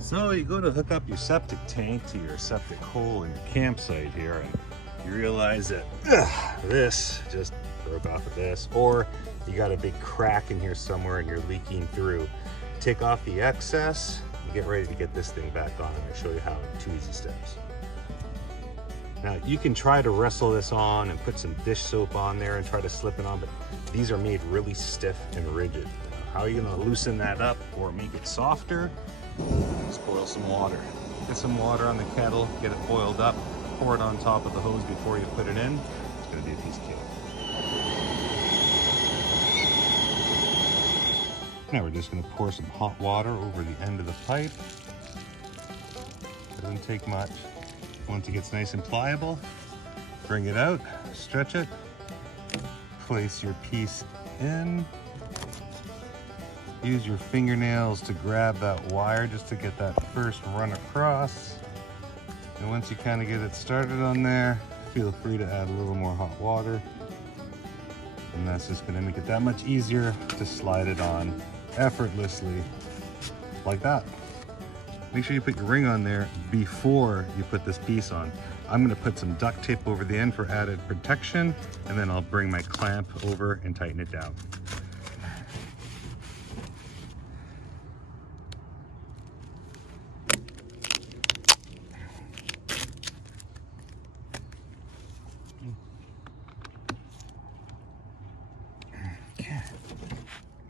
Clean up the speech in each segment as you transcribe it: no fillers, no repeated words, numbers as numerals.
So you go to hook up your septic tank to your septic hole in your campsite here, and you realize that this just broke off of this, or you got a big crack in here somewhere and you're leaking through. Take off the excess and get ready to get this thing back on. I'm going to show you how in 2 easy steps. Now you can try to wrestle this on and put some dish soap on there and try to slip it on, but these are made really stiff and rigid. How are you going to loosen that up or make it softer? Just boil some water. Get some water on the kettle, get it boiled up, pour it on top of the hose before you put it in. It's going to be a piece of cake. Now we're just going to pour some hot water over the end of the pipe. Doesn't take much. Once it gets nice and pliable, bring it out, stretch it, place your piece in. Use your fingernails to grab that wire just to get that first run across. And once you kind of get it started on there, feel free to add a little more hot water. And that's just going to make it that much easier to slide it on effortlessly, like that. Make sure you put your ring on there before you put this piece on. I'm going to put some duct tape over the end for added protection, and then I'll bring my clamp over and tighten it down.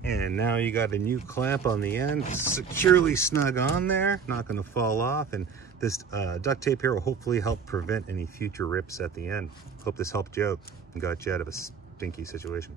And now you got a new clamp on the end, securely snug on there, not going to fall off. And this duct tape here will hopefully help prevent any future rips at the end. Hope this helped you out and got you out of a stinky situation.